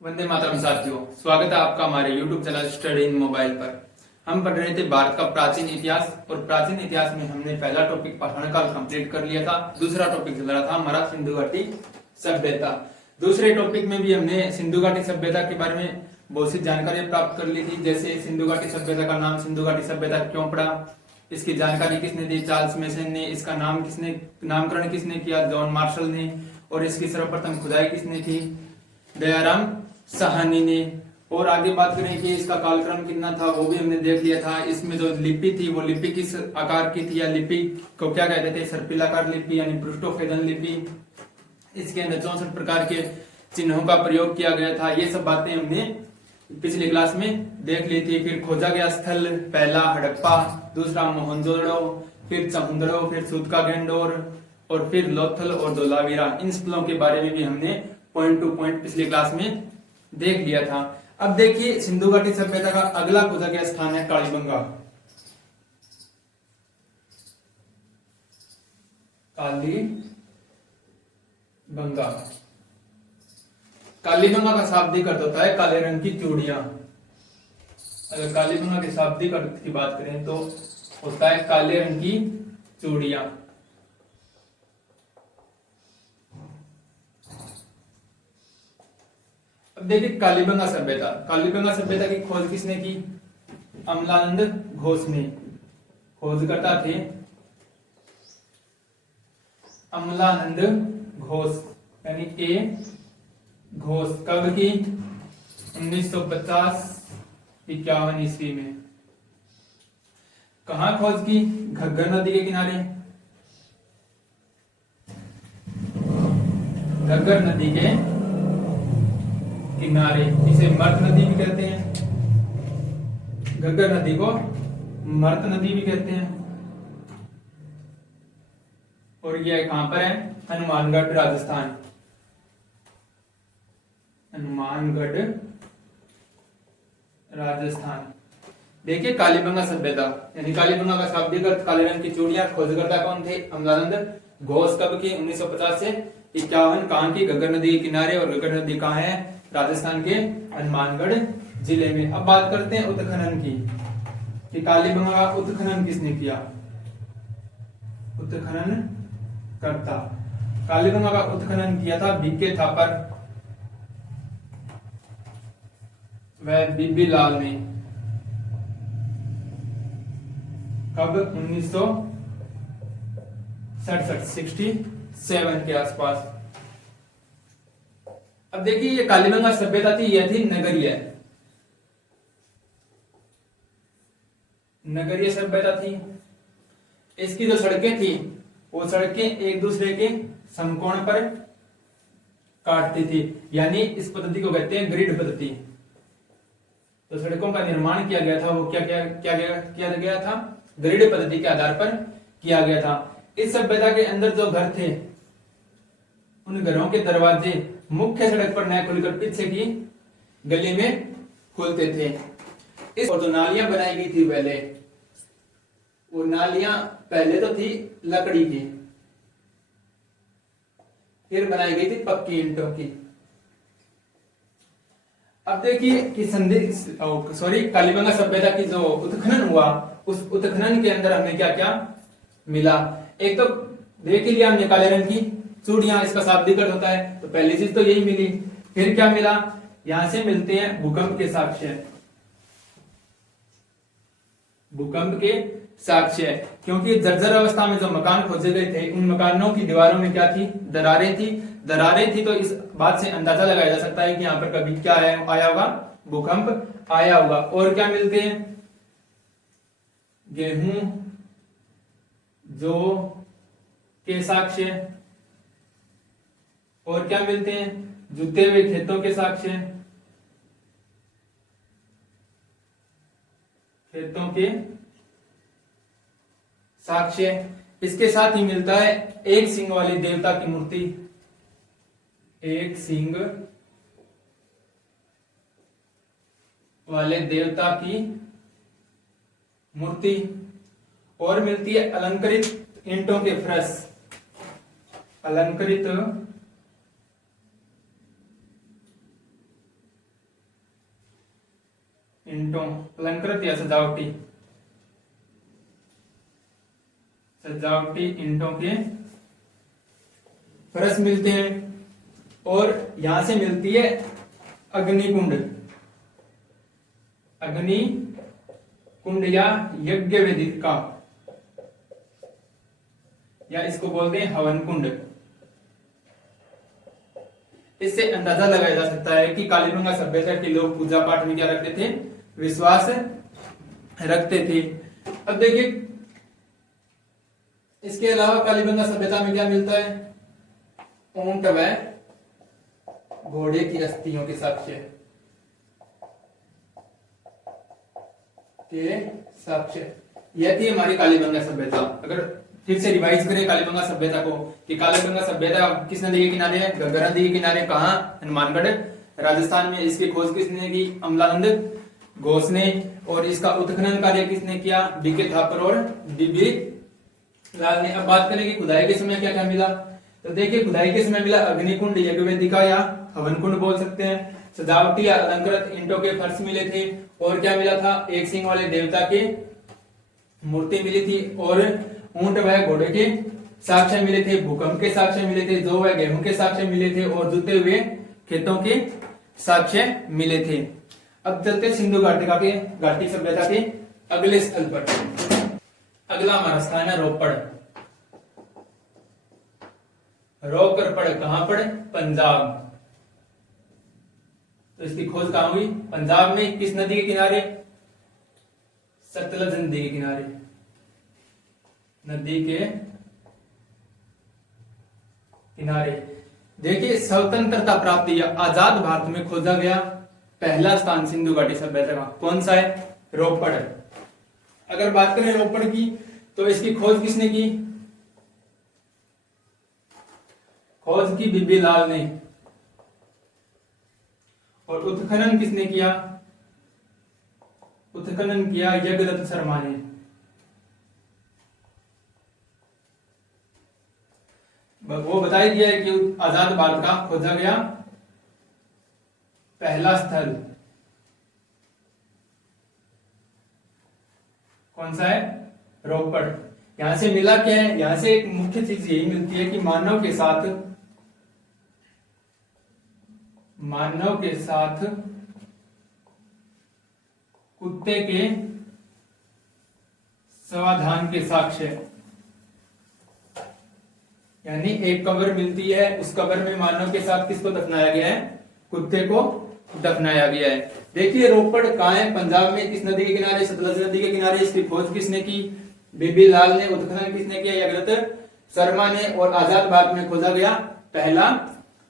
वंदे मातरम साथियों, स्वागत है आपका हमारे YouTube channel study in mobile पर। हम पढ़ रहे थे भारत का प्राचीन इतिहास और प्राचीन इतिहास में हमने पहला टॉपिक पहाड़ काल कंप्लीट कर लिया था। दूसरा टॉपिक चल रहा था हमारा सिंधु घाटी सभ्यता। दूसरे टॉपिक में भी हमने सिंधु घाटी सभ्यता के बारे में बहुत सी जानकारी प्राप्त कर ली थी। जैसे सिंधु घाटी सभ्यता का नाम सिंधु घाटी सभ्यता क्यों पड़ा, इसकी जानकारी किसने दी, चार्ल्स मेसन ने। इसका नामकरण किसने किया, जॉन मार्शल ने। और इसकी सर्वप्रथम खुदाई किसने की, दयाराम साहनी ने। और आगे बात करें कि इसका कालक्रम कितना था, वो भी हमने देख लिया था। इसमें जो लिपि थी वो लिपि किस आकार की थी, या लिपि को क्या कहते थे, सर्पिलाकार लिपि यानी पृष्ठोपेदन लिपि। इसके अंदर 64 प्रकार के चिन्हों का प्रयोग किया गया था। ये सब बातें हमने पिछली क्लास में देख ली थी। फिर खोजा गया स्थल, पहला हड़प्पा, दूसरा मोहनजोदड़ो, फिर समुद्रो, फिर सूतकागेंडोर और फिर लोथल और धोलावीरा। इन स्थलों के बारे में भी हमने पॉइंट टू पॉइंट पिछली क्लास में देख लिया था। अब देखिए सिंधु घाटी सभ्यता का अगला खोजा गया स्थान है कालीबंगा। कालीबंगा कालीबंगा का शाब्दिक अर्थ होता है काले रंग की चूड़ियां। अगर कालीबंगा के शाब्दिक अर्थ की बात करें तो होता है काले रंग की चूड़ियां। अब देखिए कालीबंगा सभ्यता की खोज किसने की, अमलानंद घोष ने। खोजकर्ता थे अमलानंद घोष यानी ए घोष। कब की, 1950-51 ईस्वी में। कहां खोज की, घग्गर नदी के किनारे। घग्गर नदी के किनारे, इसे मर्त नदी भी कहते हैं। घग्गर नदी को मर्त नदी भी कहते हैं। और यह कहां पर है, हनुमानगढ़ राजस्थान। हनुमानगढ़ राजस्थान। देखिए कालीबंगा सभ्यता यानी कालीबंगा का शाब्दिक अर्थ काले रंग की चूड़ियां। खोजकर्ता कौन थे, अमलानंद घोष। कब की, 1950 से 51। कहां की, घग्गर नदी के किनारे। और घग्गर नदी कहां है, राजस्थान के हनुमानगढ़ जिले में। अब बात करते हैं उत्खनन की, कि कालीबंगा का उत्खनन किसने किया। उत्खनन करता कालीबंगा का उत्खनन किया था बीके थापर व बीबी लाल ने। कब, 1967 के आसपास। अब देखिए ये कालीबंगा सभ्यता थी, यह थी नगरीय सभ्यता थी। इसकी जो सड़कें थी वो सड़कें एक दूसरे के समकोण पर काटती थी, यानी इस पद्धति को कहते हैं ग्रिड पद्धति। तो सड़कों का निर्माण किया गया था वो क्या किया गया था, ग्रिड पद्धति के आधार पर किया गया था। इस सभ्यता के अंदर जो घर थे उन घरों के दरवाजे मुख्य सड़क पर न खुलकर पीछे की गली में खुलते थे। इस और जो नालियां बनाई गई थी पहले, वो नालियां पहले तो थी लकड़ी की, फिर बनाई गई थी पक्की ईंटों की। अब देखिए कि कालीबंगा सभ्यता की जो उत्खनन हुआ, उस उत्खनन के अंदर हमें क्या क्या मिला। एक तो देख ही लिया हमने काले रंग की चूड़ियां, इसका शाब्दिक अर्थ होता है, तो पहली चीज तो यही मिली। फिर क्या मिला, यहां से मिलते हैं भूकंप के साक्ष्य। भूकंप के साक्ष्य, क्योंकि जर्जर अवस्था में जो मकान खोजे गए थे उन मकानों की दीवारों में क्या थी, दरारें थी। तो इस बात से अंदाजा लगाया जा सकता है कि यहाँ पर कभी क्या आया होगा, भूकंप आया होगा। और क्या मिलते हैं, गेहूं जौ के साक्ष्य। और क्या मिलते हैं, जुते हुए खेतों के साक्ष्य। खेतों के साक्ष्य। इसके साथ ही मिलता है एक सींग वाली देवता की मूर्ति। एक सींग वाले देवता की मूर्ति। और मिलती है अलंकृत ईंटों के फर्श। अलंकृत ईंटों, अलंकृत या सजावटी, सजावटी ईंटों के फर्श मिलते हैं। और यहां से मिलती है अग्निकुंड, अग्निकुंड या यज्ञ वेदिका, या इसको बोलते हैं हवन कुंड। इससे अंदाजा लगाया जा सकता है कि कालीबंगा सभ्यता के लोग पूजा पाठ में क्या रखते थे, विश्वास रखते थे। अब देखिए इसके अलावा कालीबंगा सभ्यता में क्या मिलता है, ऊंट व घोड़े की अस्थियों के साक्ष्य, यह थी हमारी कालीबंगा सभ्यता। अगर फिर से रिवाइज करें कालीबंगा सभ्यता को, कि कालीबंगा सभ्यता किस नदी के किनारे है, घग्गर नदी के किनारे, कहाँ, हनुमानगढ़ राजस्थान में। इसकी खोज किसने की, अमलानंद घोष ने। और इसका उत्खनन कार्य किसने किया, बीके थापर और बीबी लाल ने। अब बात करें कि खुदाई के समय क्या क्या मिला, तो देखिए खुदाई के समय मिला अग्निकुंड, यज्ञ वेदिका या हवन कुंड बोल सकते हैं, सजावटी या अलंकृत ईंटों के फर्श मिले थे, और क्या मिला था, एक सिंह वाले देवता के मूर्ति मिली थी, और ऊंट व घोड़े के साक्ष्य मिले थे, भूकंप के साक्ष्य मिले थे, जौ व गेहूं के साक्ष्य मिले थे, और जुते हुए खेतों के साक्ष्य मिले थे। अब चलते सिंधु घाटी सभ्यता के अगले स्थल पर। अगला हमारा स्थान है रोपड़। रोकड़ कहां पर, पंजाब। तो इसकी खोज कहां हुई, पंजाब में। किस नदी के किनारे, सतलज नदी के किनारे, नदी के किनारे। देखिए स्वतंत्रता प्राप्ति या आजाद भारत में खोजा गया पहला स्थान सिंधु घाटी सभ्यता का कौन सा है, रोपड़। अगर बात करें रोपड़ की, तो इसकी खोज किसने की, खोज की बीबी लाल ने। और उत्खनन किसने किया, उत्खनन किया यज्ञदत्त शर्मा ने। वो बता ही दिया है कि आजाद भारत का खोजा गया पहला स्थल कौन सा है, रोपड़। यहां से मिला क्या है, यहां से एक मुख्य चीज यही मिलती है कि मानव के साथ कुत्ते के समाधान के साक्ष्य, यानी एक कब्र मिलती है, उस कब्र में मानव के साथ किसको दफनाया गया है, कुत्ते को दफनाया गया है। देखिए रोपड़ कहाँ है, पंजाब में। किस नदी के किनारे, सतलज नदी के किनारे। इसकी खोज किसने की, बीबी लाल ने। उत्खनन किसने किया, यज्ञदत्त शर्मा ने। और आजाद भारत में खोजा गया पहला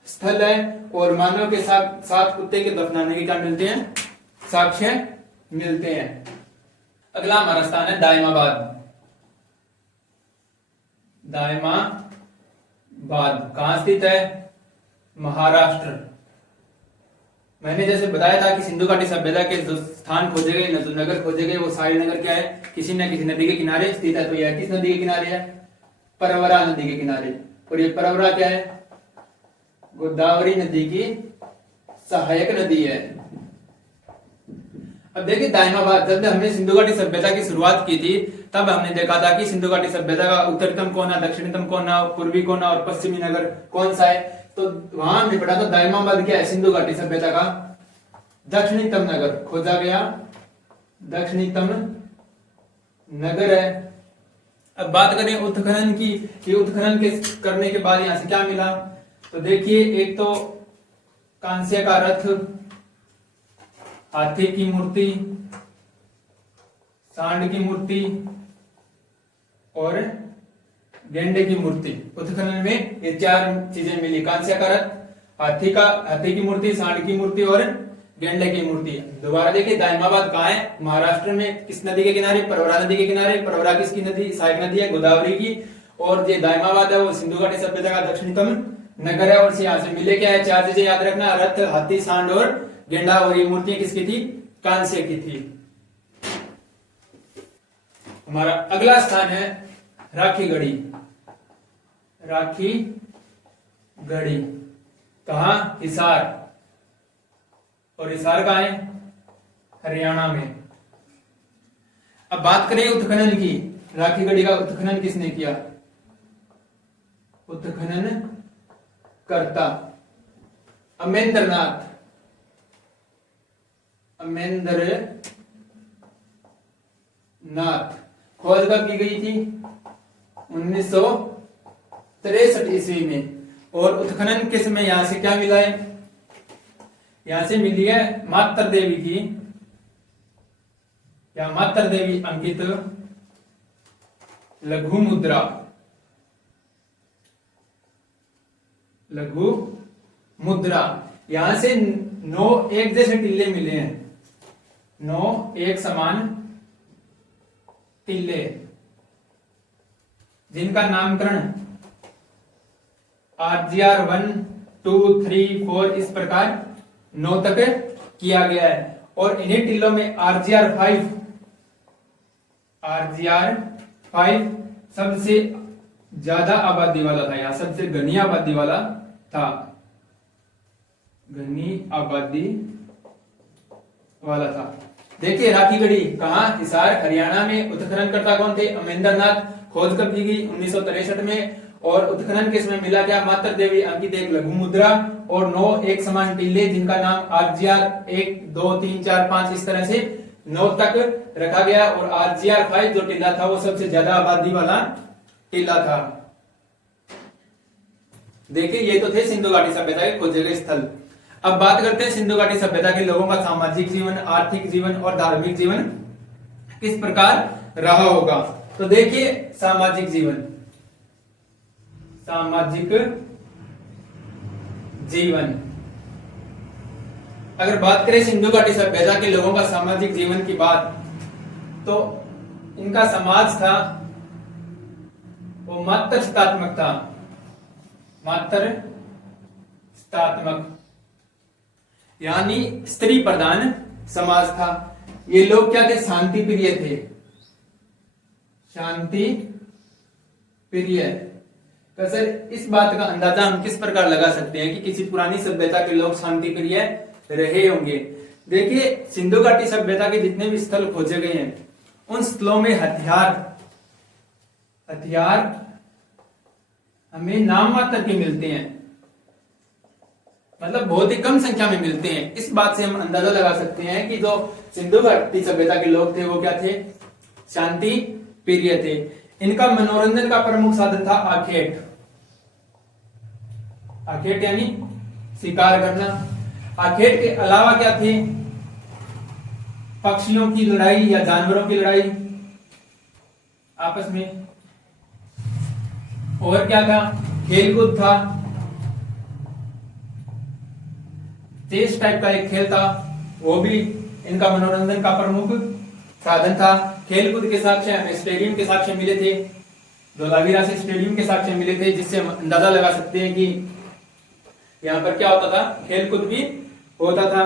स्थल है। और मानव के साथ कुत्ते के दफनाने के क्या मिलते हैं, साक्ष्य मिलते हैं। अगला हमारा स्थान है दायमाबाद। दायमाबाद कहां स्थित है, महाराष्ट्र। मैंने जैसे बताया था कि सिंधु घाटी सभ्यता के जो स्थान खोजे गए, जो नगर खोजे गए, वो सारे नगर क्या है, किसी न किसी नदी के किनारे स्थित है। तो यह किस नदी के किनारे है, परवरा नदी के किनारे। और ये परवरा क्या है, गोदावरी नदी की सहायक नदी है। अब देखिए दायमाबाद, जब हमने सिंधु घाटी सभ्यता की शुरुआत की थी, तब हमने देखा था कि सिंधु घाटी सभ्यता का उत्तरतम कोना, दक्षिणतम कोना, पूर्वी कोना और पश्चिमी नगर कौन सा है। तो वहां हमने पढ़ा था दायमाबाद क्या है, सिंधु घाटी सभ्यता का दक्षिणतम नगर खोजा गया, दक्षिणतम नगर है। अब बात करें उत्खनन की, कि उत्खनन के करने के बाद यहां से क्या मिला। तो देखिए एक तो कांस्य का रथ, हाथी की मूर्ति, सांड की मूर्ति और गेंडे की मूर्ति। उत्खनन में ये चार चीजें मिली, कांस्य का रथ, हाथी की मूर्ति, सांड की मूर्ति और गेंडे की मूर्ति। दोबारा देखिए दायमाबाद कहाँ है, महाराष्ट्र में। किस नदी के किनारे, परवरा नदी के किनारे। परवरा किसकी नदी, सहायक नदी है, गोदावरी की। और ये दायमाबाद है वो सिंधु घाटी सभ्यता का दक्षिणतम नगर है। और यहाँ से मिले क्या है, चार चीजें याद रखना, रथ, हाथी, सांड और गेंडा। और ये मूर्तियां किसकी थी, कांस्य की थी। हमारा अगला स्थान है राखीगढ़ी। राखीगढ़ी कहा, हिसार। और हिसार कहाँ है, हरियाणा में। अब बात करें उत्खनन की, राखी गढ़ी का उत्खनन किसने किया? उत्खनन कर्ता अमेंद्रनाथ, अमेंद्रनाथ। खोज कब की गई थी? 1963 ईस्वी में। और उत्खनन किस में, यहां से क्या मिला है? यहां से मिली है मातर देवी की, या मातर देवी अंकित लघु मुद्रा, लघु मुद्रा। यहां से 9 एक जैसे टिल्ले मिले हैं, 9 एक समान टिल्ले, जिनका नामकरण RGR 1 2 3 4 इस प्रकार 9 तक किया गया है। और इन्हीं टिल्लों में RGR 5 सबसे ज्यादा आबादी वाला था, या सबसे घनी आबादी वाला था, घनी आबादी वाला था। देखिए राखी गढ़ी कहां? हिसार हरियाणा में। उत्खननकर्ता कौन थे? अमेंद्रनाथ। खोज कब की गई? 1963 में। और उत्खनन किसमें मिला? क्या? मातर देवी अंकित एक लघु मुद्रा और 9 एक समान टिल्ले, जिनका नाम RGR 1 2 3 4 5 इस तरह से 9 तक रखा गया। और RGR 5 जो टिल्ला था वो सबसे ज्यादा आबादी वाला टिल्ला था। देखिए ये तो थे सिंधु घाटी सभ्यता के खोजे गए स्थल। अब बात करते हैं सिंधु घाटी सभ्यता के लोगों का सामाजिक जीवन, आर्थिक जीवन और धार्मिक जीवन किस प्रकार रहा होगा। तो देखिए सामाजिक जीवन, सामाजिक जीवन, अगर बात करें सिंधु घाटी सभ्यता के लोगों का सामाजिक जीवन की बात, तो इनका समाज था वो मात्र स्तात्मक था, मात्र स्तात्मक, यानी स्त्री प्रधान समाज था। ये लोग क्या थे? शांति प्रिय थे, शांति प्रिय। तो सर इस बात का अंदाजा हम किस प्रकार लगा सकते हैं कि किसी पुरानी सभ्यता के लोग शांति प्रिय रहे होंगे। देखिए सिंधु घाटी सभ्यता के जितने भी स्थल खोजे गए हैं उन स्थलों में हथियार हमें नाम मात्र के मिलते हैं, मतलब बहुत ही कम संख्या में मिलते हैं। इस बात से हम अंदाजा लगा सकते हैं कि जो सिंधु घाटी सभ्यता के लोग थे वो क्या थे? शांति प्रिय थे। इनका मनोरंजन का प्रमुख साधन था आखेट, आखेट यानी शिकार करना। आखेट के अलावा क्या थे? पक्षियों की लड़ाई या जानवरों की लड़ाई आपस में। और क्या था? खेलकूद था, चेस टाइप का एक खेल था, वो भी इनका मनोरंजन का प्रमुख साधन था। खेलकूद के साक्ष्य हमें स्टेडियम के साक्ष्य मिले थे, धोलावीरा से स्टेडियम के साक्ष्य मिले थे, जिससे हम अंदाजा लगा सकते हैं कि यहाँ पर क्या होता था? खेलकूद भी होता था।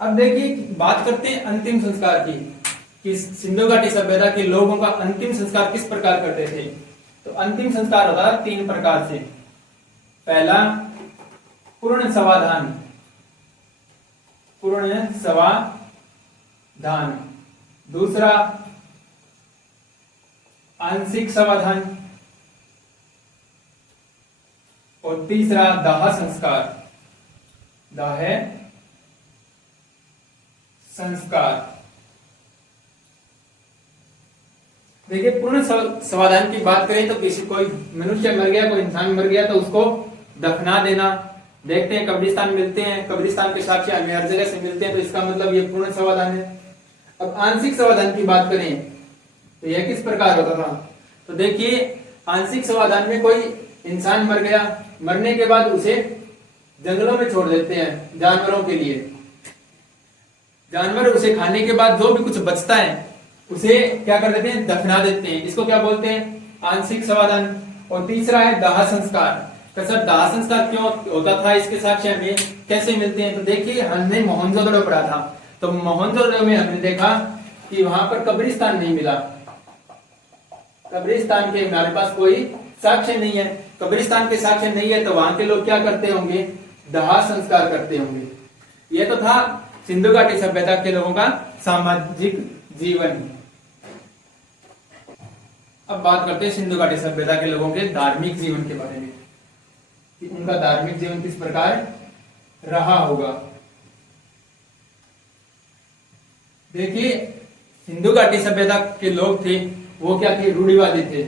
अब देखिए बात करते हैं अंतिम संस्कार की, कि सिंधु घाटी सभ्यता के लोगों का अंतिम संस्कार किस प्रकार करते थे। तो अंतिम संस्कार होता है 3 प्रकार से। पहला पूर्ण समाधान, पूर्ण समाधान। दूसरा आंशिक समाधान। और तीसरा दाह संस्कार, दाह संस्कार। देखिए पूर्ण समाधान की बात करें तो किसी कोई मनुष्य मर गया, कोई इंसान मर गया तो उसको दफना देना। देखते हैं कब्रिस्तान मिलते हैं, कब्रिस्तान के साक्ष्य हमें हर जगह से मिलते हैं, तो इसका मतलब ये पूर्ण समाधान है। अब आंशिक समाधान की बात करें तो यह किस प्रकार होता था। तो देखिए आंशिक समाधान में कोई इंसान मर गया, मरने के बाद उसे जंगलों में छोड़ देते हैं जानवरों के लिए। जानवर उसे खाने के बाद जो भी कुछ बचता है उसे क्या कर देते हैं? दफना देते हैं। इसको क्या बोलते हैं? आंशिक समाधान। और तीसरा है दाह संस्कार। तो सर दाह संस्कार क्यों होता था, इसके साक्ष्य हमें कैसे मिलते हैं। तो देखिए हमने मोहनजोदड़ो पढ़ा था, तो मोहनजोदड़ो में हमने देखा कि वहां पर कब्रिस्तान नहीं मिला, कब्रिस्तान के हमारे पास कोई साक्ष्य नहीं है। कब्रिस्तान के साक्ष्य नहीं है तो वहां के लोग क्या करते होंगे? दाह संस्कार करते होंगे। यह तो था सिंधु घाटी सभ्यता के लोगों का सामाजिक जीवन। अब बात करते हैं सिंधु घाटी सभ्यता के लोगों के धार्मिक जीवन के बारे में कि उनका धार्मिक जीवन किस प्रकार रहा होगा। देखिए, सिंधु घाटी सभ्यता के लोग थे वो क्या थे? रूढ़िवादी थे।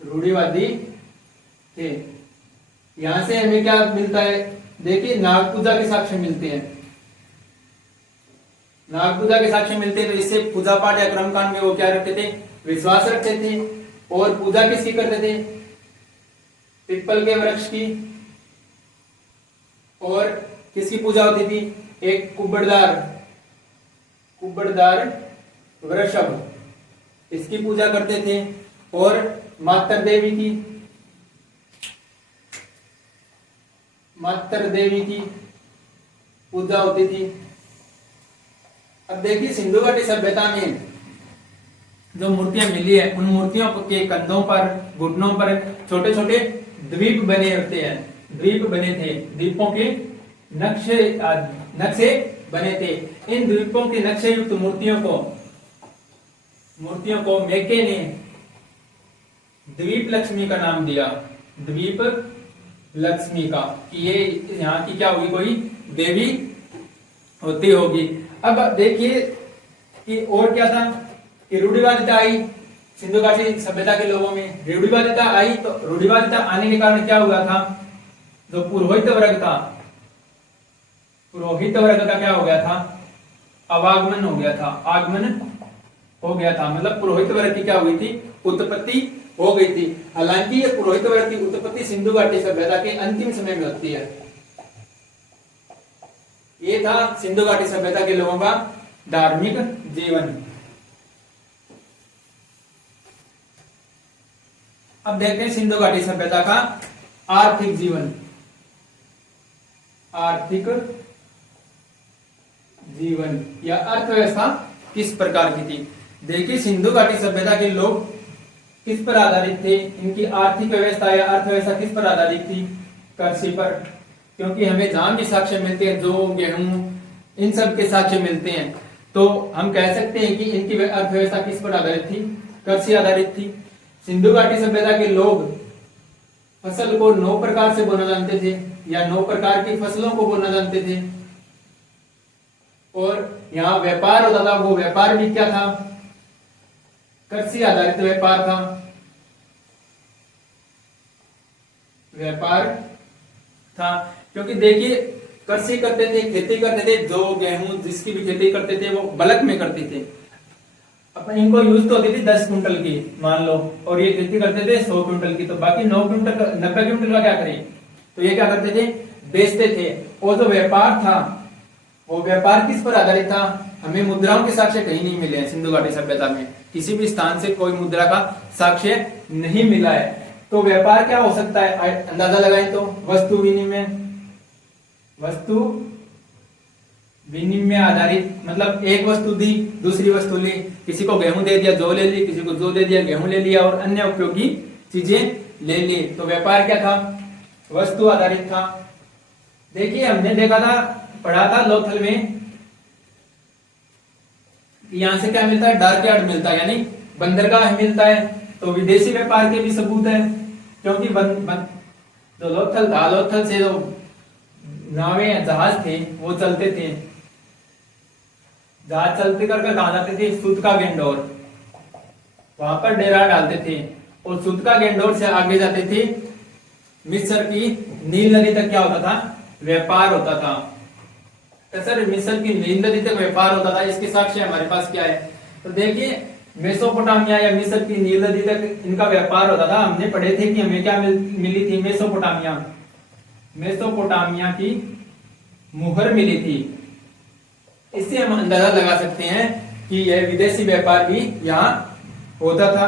रूढ़िवादी थे। यहां से हमें क्या मिलता है? देखिए, नाग पूजा के साक्ष्य मिलते हैं। नाग पूजा के साक्ष्य मिलते हैं, तो इससे पूजा पाठ या कर्मकांड में वो क्या रखते थे? विश्वास रखते थे। और पूजा किसकी करते थे? पीपल के वृक्ष की। और किसकी पूजा होती थी? एक कुबड़दार वृषभ, इसकी पूजा करते थे। और मातर देवी की पूजा होती थी। अब देखिए, सिंधु घाटी सभ्यता में जो मूर्तियां मिली है, उन मूर्तियों के कंधों पर, घुटनों पर छोटे छोटे द्वीप बने होते हैं। द्वीप बने थे, द्वीपों के नक्शे बने थे। इन द्वीपों के नक्शे युक्त मूर्तियों को मेके ने द्वीप लक्ष्मी का नाम दिया। द्वीप लक्ष्मी का, कि ये यहाँ की क्या होगी? कोई देवी होती होगी। अब देखिए कि और क्या था कि रूढ़िवादिता आई सिंधु घाटी सभ्यता के लोगों में। रूढ़िवादिता आई, तो रूढ़िवादिता आने के कारण क्या हुआ था? जो पुरोहित वर्ग था, पुरोहित वर्ग का क्या हो गया था? अवागमन हो गया था। आगमन हो गया था, मतलब पुरोहित वर्ग की क्या हुई थी? उत्पत्ति हो गई थी। हालांकि ये पुरोहित वर्ग की उत्पत्ति सिंधु घाटी सभ्यता के अंतिम समय में होती है। ये था सिंधु घाटी सभ्यता के लोगों का धार्मिक जीवन। अब देखते हैं सिंधु घाटी सभ्यता का आर्थिक जीवन। आर्थिक जीवन या अर्थव्यवस्था किस प्रकार की थी? देखिए, सिंधु घाटी सभ्यता के लोग किस पर आधारित थे? इनकी आर्थिक व्यवस्था या अर्थव्यवस्था किस पर आधारित थी? कृषि पर। क्योंकि हमें जहां भी साक्ष्य मिलते हैं, जौ, गेहूं, इन सब के साक्ष्य मिलते हैं, तो हम कह सकते हैं कि इनकी अर्थव्यवस्था किस पर आधारित थी? कृषि आधारित थी। सिंधु घाटी सभ्यता के लोग फसल को 9 प्रकार से बोना जानते थे, या 9 प्रकार की फसलों को बोना जानते थे। और यहाँ व्यापार होता था, वो व्यापार भी क्या था? कृषि आधारित व्यापार था। व्यापार था, क्योंकि देखिए, कृषि करते थे, खेती करते थे, जौ, गेहूं, जिसकी भी खेती करते थे वो बल्क में करते थे। अपन इनको यूज तो होती थी 10 कुंटल की, मान लो, और ये खेती करते थे 100 कुंटल की, तो बाकी 90 कुंटल का क्या करें? तो ये क्या करते थे? बेचते थे। और जो व्यापार था, वो व्यापार किस पर आधारित था? हमें मुद्राओं के साक्ष्य कहीं नहीं मिले हैं सिंधु घाटी सभ्यता में। किसी भी स्थान से कोई मुद्रा का साक्ष्य नहीं मिला है। तो व्यापार क्या हो सकता है? अंदाजा लगाएं तो वस्तु विनिमय आधारित, मतलब एक वस्तु दी, दूसरी वस्तु ली। किसी को गेहूं दे दिया, जौ ले ली, किसी को जौ दे दिया, गेहूं ले लिया, और अन्य उपयोगी चीजें ले ली। तो व्यापार क्या था? वस्तु आधारित था। देखिए, हमने देखा था, पढ़ा था लोथल में, यहां से क्या मिलता है? डाक यार्ड मिलता है, यानी बंदरगाह मिलता है। तो विदेशी व्यापार के भी सबूत है, क्योंकि जो लोथल था, लोथल से जो नावें, जहाज थे, वो चलते थे। जहाज चलते कर कहा जाते थे? सूत का गेंडोर, वहां पर डेरा डालते थे। और सूत का गेंडोर से आगे जाते थे मिस्र की नील नदी तक। क्या होता था? व्यापार होता था। तो सर, मिस्र की नील नदी तक व्यापार होता था, इसके साक्ष्य हमारे पास क्या है? तो देखिए, मेसोपोटामिया या मिस्र की नील नदी तक इनका व्यापार होता था। हमने पढ़े थे कि हमें क्या मिली थी? मेसोपोटामिया की मुहर मिली थी। इससे हम अंदाजा लगा सकते हैं कि यह विदेशी व्यापार भी यहाँ होता था।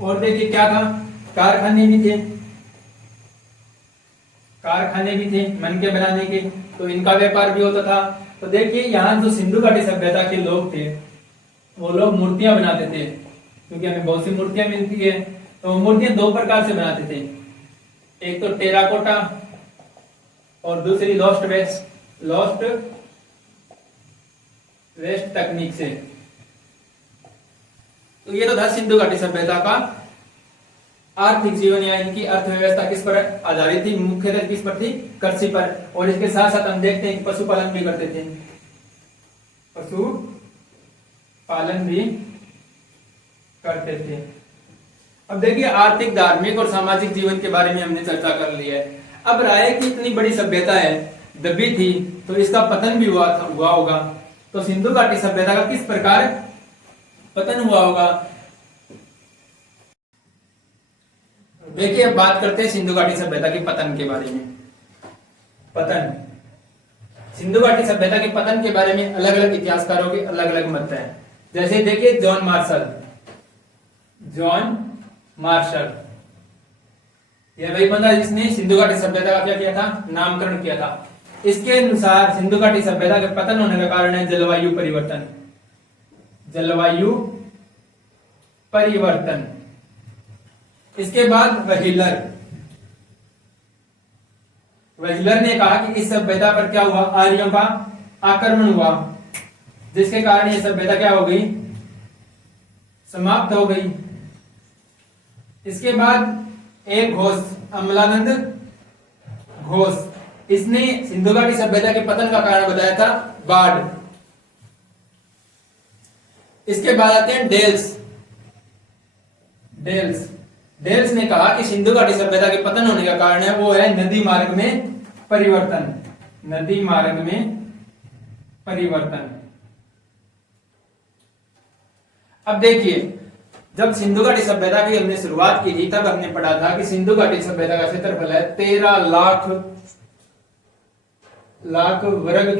और देखिए क्या था? कारखाने भी थे मन के बनाने के, तो इनका व्यापार भी होता था। तो देखिए, यहाँ जो सिंधु घाटी सभ्यता के लोग थे, वो लोग मूर्तियां बनाते थे। क्योंकि हमें बहुत सी मूर्तियां मिलती है। तो मूर्तियां दो प्रकार से बनाते थे, एक तो टेराकोटा और दूसरी लॉस्ट वेस्ट तकनीक से। तो ये तो था सिंधु घाटी सभ्यता का आर्थिक जीवन या इनकी अर्थव्यवस्था किस पर आधारित थी, मुख्यतः किस पर थी, कृषि पर। और इसके साथ साथ हम देखते हैं कि पशुपालन भी करते थे, पशुपालन भी करते थे। अब देखिए आर्थिक, धार्मिक और सामाजिक जीवन के बारे में हमने चर्चा कर ली है। अब राय की इतनी बड़ी सभ्यता है, दबी थी, तो इसका पतन भी हुआ होगा। तो सिंधु घाटी सभ्यता का किस प्रकार पतन हुआ होगा। देखिए अब बात करते हैं सिंधु घाटी सभ्यता के पतन के बारे में। पतन, सिंधु घाटी सभ्यता के पतन के बारे में अलग अलग इतिहासकारों के अलग अलग मत हैं। जैसे देखिए जॉन मार्शल, यह वही बंदा जिसने सिंधु घाटी सभ्यता का क्या किया था, नामकरण किया था। इसके अनुसार सिंधु घाटी सभ्यता के पतन होने का कारण है जलवायु परिवर्तन। इसके बाद व्हीलर ने कहा कि इस सभ्यता पर क्या हुआ, आर्यों का आक्रमण हुआ, जिसके कारण यह सभ्यता क्या हो गई, समाप्त हो गई। इसके बाद एक अमलानंद घोष, इसने सिंधु घाटी सभ्यता के पतन का कारण बताया था बाढ़। इसके बाद आते हैं डेल्स ने कहा कि सिंधु घाटी सभ्यता के पतन होने का कारण है वो है नदी मार्ग में परिवर्तन। अब देखिए जब सिंधु घाटी सभ्यता की हमने शुरुआत की थी तब हमने पढ़ा था कि सिंधु घाटी सभ्यता का क्षेत्रफल है 13 लाख वर्ग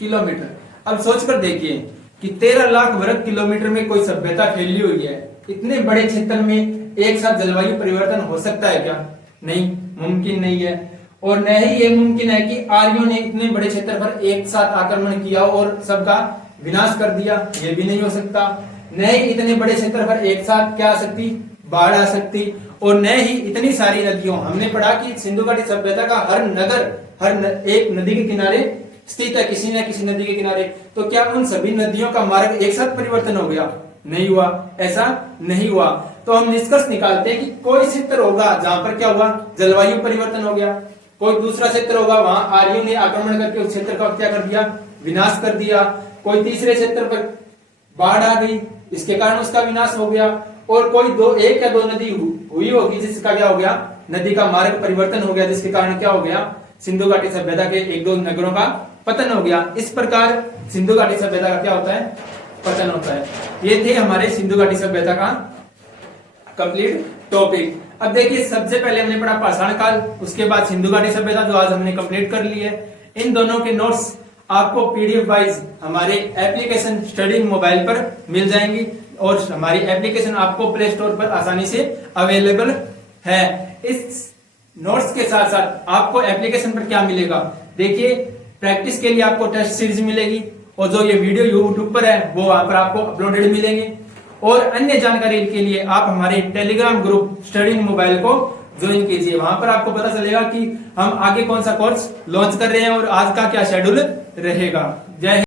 किलोमीटर। अब सोचकर देखिए कि 13 लाख वर्ग किलोमीटर में कोई सभ्यता फैली हुई है। इतने बड़े क्षेत्र में एक साथ जलवायु परिवर्तन हो सकता है क्या? नहीं, मुमकिन नहीं है। और न ही ये मुमकिन है कि आर्यों ने इतने बड़े क्षेत्र पर एक साथ आक्रमण किया और सबका विनाश कर दिया, ये भी नहीं हो सकता। न ही इतने बड़े क्षेत्र पर एक साथ क्या आ सकती, बाढ़ आ सकती। और न ही इतनी सारी नदियों, हमने पढ़ा कि सिंधु घाटी सभ्यता का हर एक नदी के किनारे स्थित है, किसी न किसी नदी के किनारे। तो क्या उन सभी नदियों का मार्ग एक साथ परिवर्तन हो गया? नहीं हुआ, ऐसा नहीं हुआ। तो हम निष्कर्ष निकालते हैं कि कोई क्षेत्र होगा जहां पर क्या हुआ, जलवायु परिवर्तन हो गया। कोई दूसरा क्षेत्र होगा वहां आर्यों ने आक्रमण करके उस क्षेत्र का क्या कर दिया, विनाश कर दिया। कोई तीसरे क्षेत्र पर बाढ़ आ गई, इसके कारण उसका विनाश हो गया। और कोई एक या दो नदी हुई होगी जिसका क्या हो गया, नदी का मार्ग परिवर्तन हो गया, जिसके कारण क्या हो गया, सिंधु घाटी सभ्यता के एक दो नगरों का पतन हो गया। इस प्रकार सिंधु घाटी सभ्यता का क्या होता है, पतन होता है। ये थे हमारे सिंधु घाटी सभ्यता का कंप्लीट टॉपिक। अब देखिए सबसे पहले हमने पढ़ा पाषाण काल, उसके बाद सिंधु घाटी सभ्यता जो आज हमने कंप्लीट कर ली है। इन दोनों के नोट्स आपको पीडीएफ वाइज हमारे एप्लीकेशन स्टडी इन मोबाइल पर मिल जाएंगी और हमारी एप्लीकेशन आपको प्ले स्टोर पर आसानी से अवेलेबल है। इस नोट्स के साथ साथ आपको एप्लीकेशन पर क्या मिलेगा, देखिए प्रैक्टिस के लिए आपको टेस्ट सीरीज मिलेगी और जो ये वीडियो यूट्यूब पर है वो वहां पर आपको अपलोडेड मिलेंगे। और अन्य जानकारी के लिए आप हमारे Telegram group study in mobile को ज्वाइन कीजिए। वहां पर आपको पता चलेगा कि हम आगे कौन सा कोर्स लॉन्च कर रहे हैं और आज का क्या शेड्यूल रहेगा। जय हिंद।